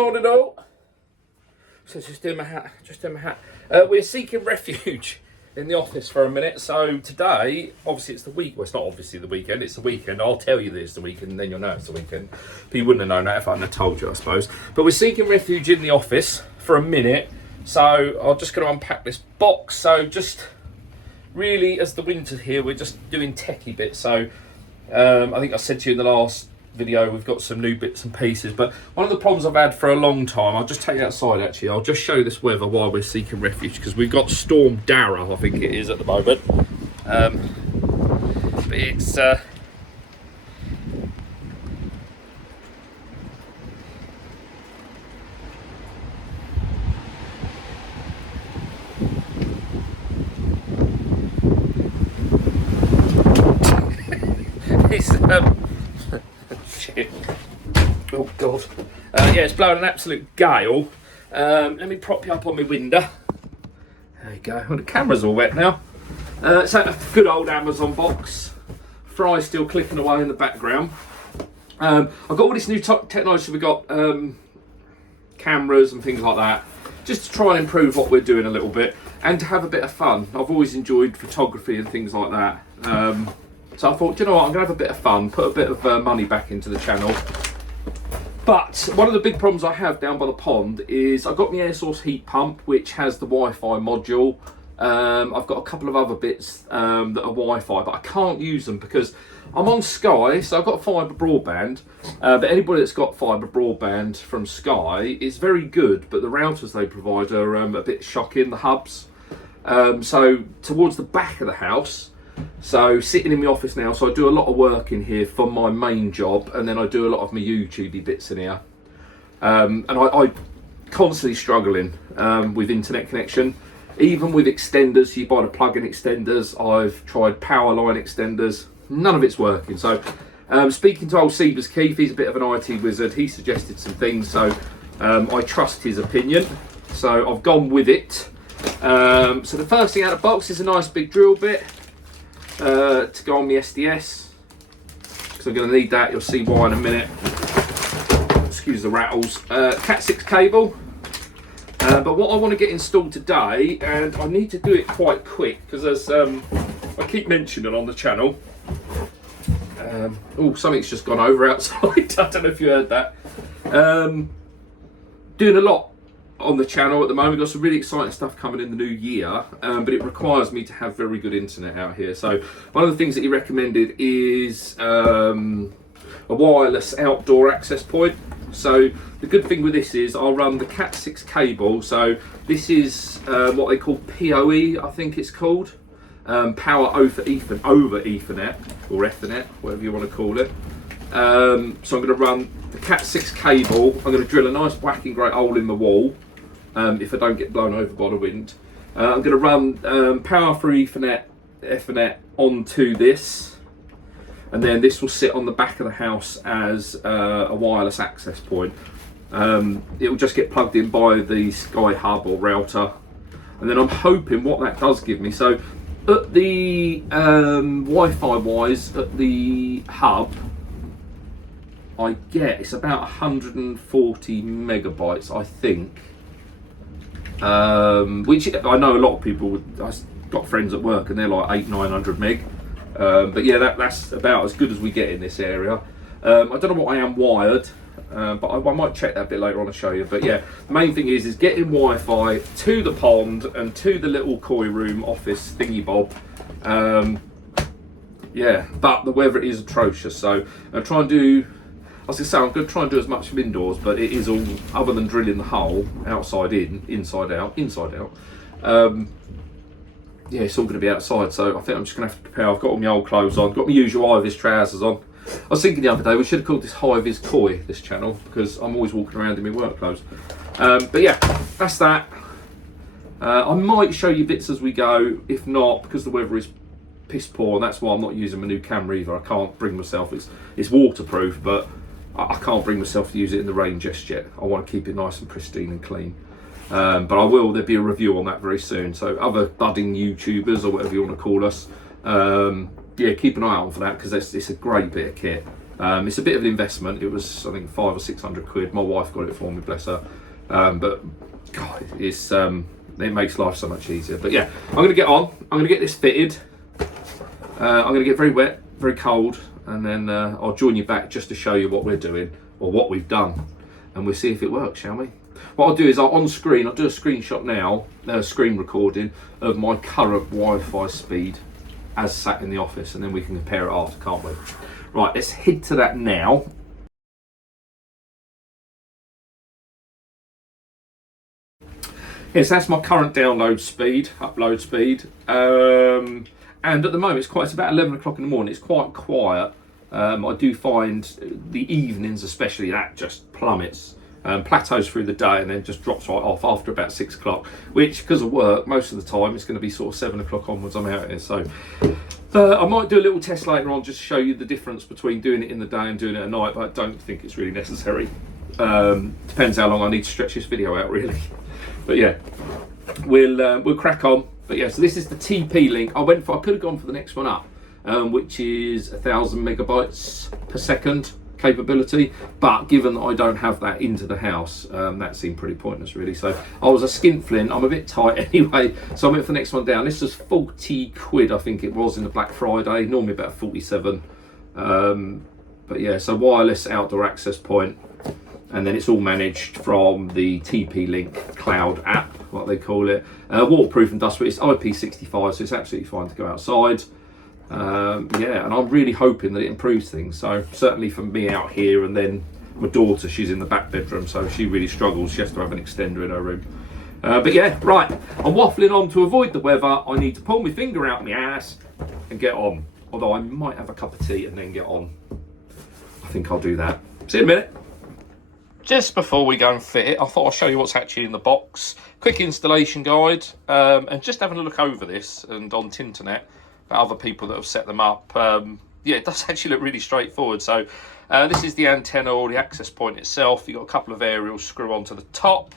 morning all. So just doing my hat, we're seeking refuge in the office for a minute. So today, obviously it's the week, well it's not obviously the weekend, it's the weekend. I'll tell you that it's the weekend and then you'll know it's the weekend. But you wouldn't have known that if I hadn't have told you, I suppose. But we're seeking refuge in the office for a minute. So I'm just going to unpack this box. So just really, as the winter's here, we're just doing techie bits. So I think I said to you in the last video we've got some new bits and pieces, but one of the problems I've had for a long time, I'll just take you outside actually, I'll just show you this weather while we're seeking refuge, because we've got Storm Dara, I think it is at the moment, but it's shit. Oh god. Yeah, it's blowing an absolute gale. Let me prop you up on my window. There you go. Well, the camera's all wet now. So a good old Amazon box. Fry's still clicking away in the background. I've got all this new technology. So we've got cameras and things like that, just to try and improve what we're doing a little bit and to have a bit of fun. I've always enjoyed photography and things like that. So I thought, you know what, I'm going to have a bit of fun, put a bit of money back into the channel. But one of the big problems I have down by the pond is I've got my air source heat pump, which has the Wi-Fi module. I've got a couple of other bits that are Wi-Fi, but I can't use them because I'm on Sky, so I've got fibre broadband. But anybody that's got fibre broadband from Sky is very good, but the routers they provide are a bit shocking, the hubs. So towards the back of the house, so sitting in my office now, so I do a lot of work in here for my main job, and then I do a lot of my YouTubey bits in here. And I constantly struggling with internet connection, even with extenders. You buy the plug-in extenders. I've tried power line extenders, none of it's working. So speaking to old Seabers Keith, he's a bit of an IT wizard. He suggested some things, so I trust his opinion. So I've gone with it. So the first thing out of the box is a nice big drill bit. To go on the SDS, because I'm going to need that. You'll see why in a minute. Excuse the rattles. Cat 6 cable. But what I want to get installed today, and I need to do it quite quick, because as I keep mentioning on the channel, oh, something's just gone over outside. I don't know if you heard that. Doing a lot on the channel at the moment. We've got some really exciting stuff coming in the new year, but it requires me to have very good internet out here. So one of the things that he recommended is a wireless outdoor access point. So the good thing with this is I'll run the Cat 6 cable. So this is what they call PoE, I think it's called, power over Ethernet or Ethernet, whatever you want to call it. So I'm going to run the Cat 6 cable. I'm going to drill a nice whacking great hole in the wall. If I don't get blown over by the wind. I'm going to run power through Ethernet onto this, and then this will sit on the back of the house as a wireless access point. It will just get plugged in by the Sky hub or router, and then I'm hoping what that does give me. So at the Wi-Fi wise, at the hub, I get it's about 140 megabytes, I think. Which I know a lot of people, I've got friends at work and they're like 800-900 meg. But yeah, that's about as good as we get in this area. I don't know what I am wired, but I might check that a bit later on to show you. But yeah, the main thing is getting Wi-Fi to the pond and to the little koi room office thingy bob. Yeah, but the weather is atrocious, so I'm trying to do, I was going to say, I'm going to try and do as much from indoors, but it is all, other than drilling the hole, outside in, inside out, inside out. Yeah, it's all going to be outside, so I think I'm just going to have to prepare. I've got all my old clothes on, got my usual high-vis trousers on. I was thinking the other day, we should have called this high-vis koi, this channel, because I'm always walking around in my work clothes. But yeah, that's that. I might show you bits as we go. If not, because the weather is piss poor, and that's why I'm not using my new camera either. I can't bring myself, it's waterproof, but I can't bring myself to use it in the rain just yet. I want to keep it nice and pristine and clean. But I will, there'll be a review on that very soon. So other budding YouTubers or whatever you want to call us, yeah, keep an eye out for that, because it's a great bit of kit. It's a bit of an investment. It was, I think, 500 or 600 quid. My wife got it for me, bless her. But God, it's it makes life so much easier. But yeah, I'm going to get on. I'm going to get this fitted. I'm going to get very wet, very cold, and then I'll join you back just to show you what we're doing or what we've done, and we'll see if it works, shall we? What I'll do is I'll do a screenshot now, screen recording of my current Wi-Fi speed as sat in the office, and then we can compare it after, can't we? Right, let's head to that now. Yes, that's my current upload speed. And at the moment, it's about 11 o'clock in the morning. It's quite quiet. I do find the evenings especially, that just plummets. Plateaus through the day and then just drops right off after about 6 o'clock, which, because of work, most of the time it's going to be sort of 7 o'clock onwards I'm out here. So I might do a little test later on just to show you the difference between doing it in the day and doing it at night, but I don't think it's really necessary. Depends how long I need to stretch this video out, really. But yeah, we'll crack on. But yeah, so this is the TP link. I could have gone for the next one up, which is 1,000 megabytes per second capability, but given that I don't have that into the house, that seemed pretty pointless, really. So I was a skinflint. I'm a bit tight anyway, so I went for the next one down. This was 40 quid, I think it was, in the Black Friday. Normally about 47. But yeah, so wireless outdoor access point, and then it's all managed from the TP-Link cloud app, what they call it. Waterproof and dust-free. It's IP65, so it's absolutely fine to go outside. Yeah, and I'm really hoping that it improves things. So certainly for me out here, and then my daughter, she's in the back bedroom, so she really struggles. She has to have an extender in her room. But yeah, right, I'm waffling on. To avoid the weather, I need to pull my finger out my ass and get on. Although I might have a cup of tea and then get on. I think I'll do that. See you in a minute. Just before we go and fit it, I thought I'll show you what's actually in the box. Quick installation guide, and just having a look over this and on Tinternet about other people that have set them up. Yeah, it does actually look really straightforward. So this is the antenna or the access point itself. You've got a couple of aerials screw onto the top.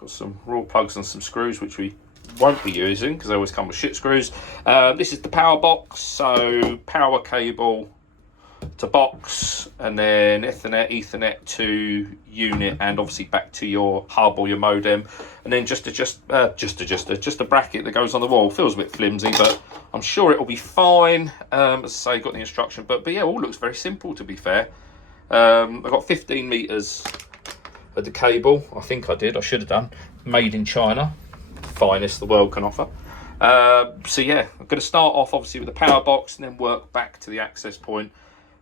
Got some raw plugs and some screws, which we won't be using because they always come with shit screws. This is the power box, so power cable to box, and then Ethernet to unit, and obviously back to your hub or your modem, and then just a bracket that goes on the wall. Feels a bit flimsy, but I'm sure it'll be fine. As I say, got the instruction, but yeah, all looks very simple, to be fair. I've got 15 meters of the cable. I think I should have done. Made in China, finest the world can offer. So yeah, I'm going to start off obviously with the power box and then work back to the access point.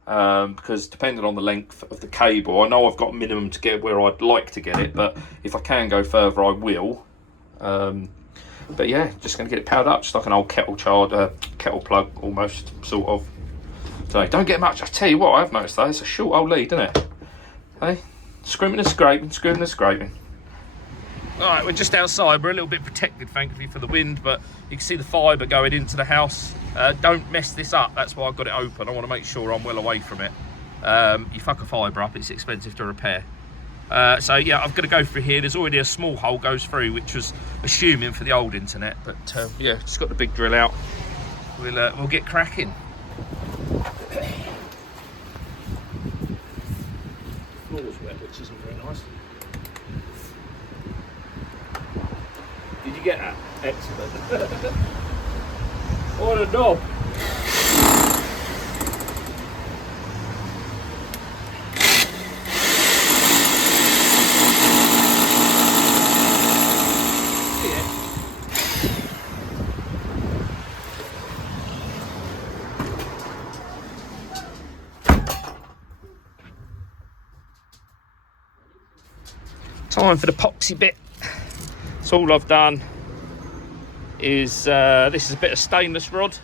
Because depending on the length of the cable, I know I've got a minimum to get where I'd like to get it, but if I can go further, I will. But yeah, just going to get it powered up, just like an old kettle plug, almost, sort of. So don't get much. I tell you what, I've noticed though, it's a short old lead, isn't it? Hey, screaming and scraping, screaming and scraping. All right, we're just outside. We're a little bit protected, thankfully, for the wind, but you can see the fibre going into the house. Don't mess this up. That's why I've got it open. I want to make sure I'm well away from it. You fuck a fibre up, it's expensive to repair. So yeah, I'm going to go through here. There's already a small hole goes through, which was assuming for the old internet. But yeah, just got the big drill out. We'll get cracking. Floor's wet, which isn't very nice. Did you get that? Excellent. What a knob. Time for the epoxy bit. So all I've done is this is a bit of stainless rod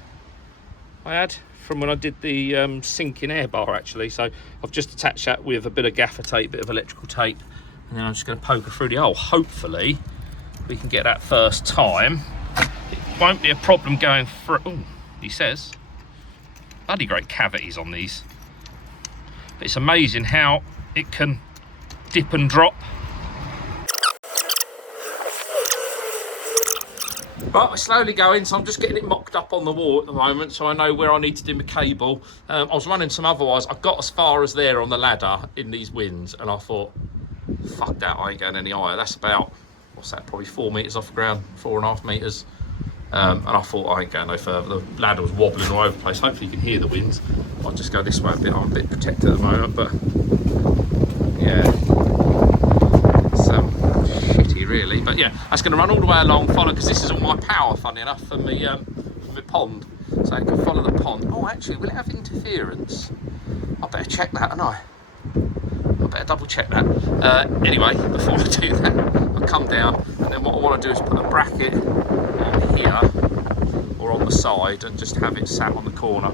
I had from when I did the sinking air bar, actually. So I've just attached that with a bit of gaffer tape, bit of electrical tape, and then I'm just going to poke it through the hole. Hopefully we can get that first time. It won't be a problem going through. Ooh, he says. Bloody great cavities on these. But it's amazing how it can dip and drop. Right, we're slowly going, so I'm just getting it mocked up on the wall at the moment, so I know where I need to do my cable. I was running some otherwise. I got as far as there on the ladder in these winds, and I thought, fuck that, I ain't going any higher. That's about, what's that, probably 4 metres off the ground, 4.5 metres. And I thought, I ain't going no further. The ladder was wobbling all over the place. Hopefully you can hear the winds. I'll just go this way a bit. I'm a bit protected at the moment, but yeah, it's shitty really. But yeah, that's going to run all the way along, follow, because this is all my power, funny enough, for my pond. So I can follow the pond. Oh, actually, will it have interference? I better check that, haven't I? I better double check that. Anyway, before I do that, I'll come down, and then what I want to do is put a bracket on here or on the side and just have it sat on the corner.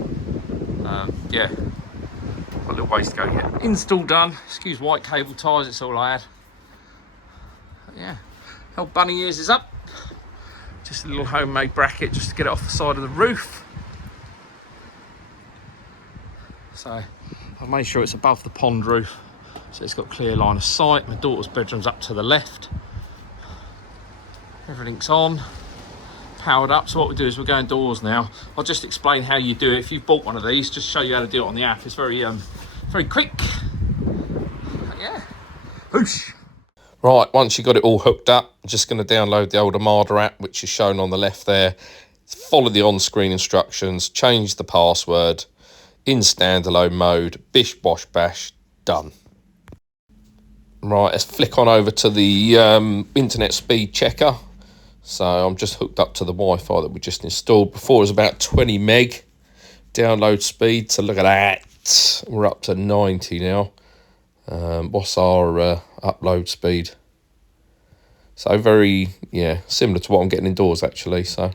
Yeah, got a little ways to go yet. Install done. Excuse white cable ties, it's all I had. But yeah, old bunny ears is up. Just a little homemade bracket just to get it off the side of the roof. So I've made sure it's above the pond roof, so it's got clear line of sight. My daughter's bedroom's up to the left. Everything's on, powered up. So what we do is we're going doors now. I'll just explain how you do it. If you've bought one of these, just show you how to do it on the app. It's very very quick. But yeah, whoosh. Right, once you've got it all hooked up, I'm just going to download the old Armada app, which is shown on the left there. Follow the on-screen instructions, change the password, in standalone mode, bish bosh bash, done. Right, let's flick on over to the internet speed checker. So I'm just hooked up to the Wi-Fi that we just installed. Before it was about 20 meg download speed, so look at that. We're up to 90 now. What's our upload speed? So very, yeah, similar to what I'm getting indoors actually. So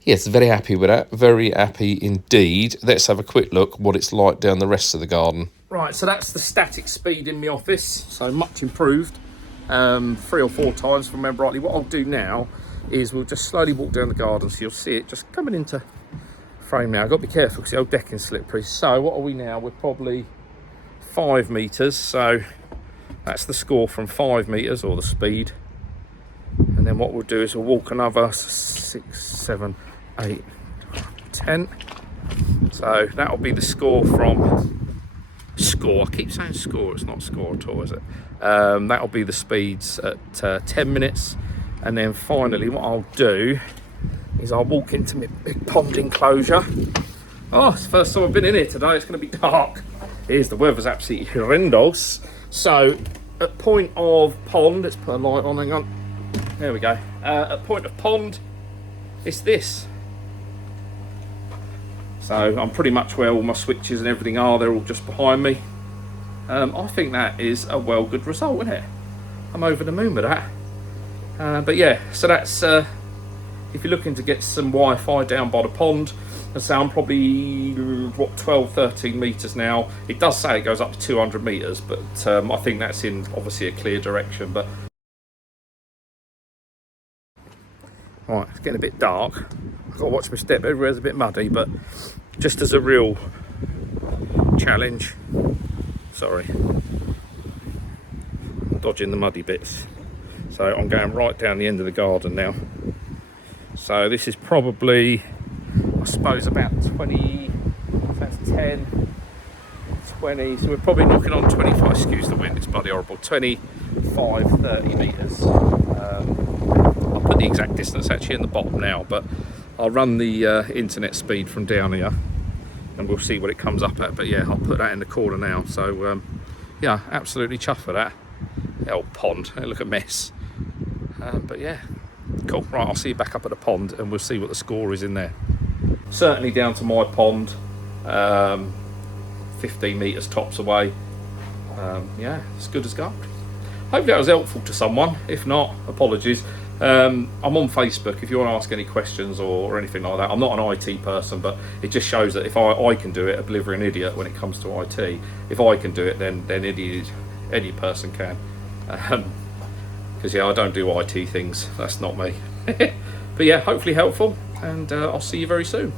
yes, very happy with that. Very happy indeed. Let's have a quick look what it's like down the rest of the garden. Right, so that's the static speed in the office. So much improved. 3 or 4 times, if I remember rightly. What I'll do now is we'll just slowly walk down the garden, so you'll see it just coming into frame now. I've got to be careful because the old decking's slippery. So what are we now? We're probably 5 metres. So that's the score from 5 metres, or the speed. And then what we'll do is we'll walk another 6, 7, 8, 10. So that'll be the score from score. I keep saying score, it's not score at all, is it? That'll be the speeds at 10 minutes. And then finally what I'll do is I'll walk into my big pond enclosure. Oh, it's the first time I've been in here today. It's going to be dark. Here's the weather's absolutely horrendous. So at point of pond, let's put a light on, hang on. There we go. At point of pond, it's this. So I'm pretty much where all my switches and everything are. They're all just behind me. I think that is a well good result, isn't it? I'm over the moon with that. But yeah, so that's if you're looking to get some Wi-Fi down by the pond. So I'm probably, what, 12, 13 metres now. It does say it goes up to 200 metres, but I think that's in obviously a clear direction. But right, it's getting a bit dark. I've got to watch my step, everywhere's a bit muddy, but just as a real challenge, sorry, I'm dodging the muddy bits. So I'm going right down the end of the garden now. So this is probably, I suppose, about 20, that's 10, 20, so we're probably knocking on 25, excuse the wind, it's bloody horrible, 25, 30 metres. I'll put the exact distance actually in the bottom now, but I'll run the internet speed from down here and we'll see what it comes up at. But yeah, I'll put that in the corner now. So yeah, absolutely chuffed for that. The old pond, look at mess. But yeah, cool. Right, I'll see you back up at the pond and we'll see what the score is in there. Certainly down to my pond, 15 metres tops away. Yeah, it's good as gold. Hope that was helpful to someone. If not, apologies. I'm on Facebook if you want to ask any questions or anything like that. I'm not an IT person, but it just shows that if I can do it, a blithering idiot when it comes to IT, if I can do it, then any person can. Because yeah, I don't do IT things, that's not me. But yeah, hopefully helpful, and I'll see you very soon.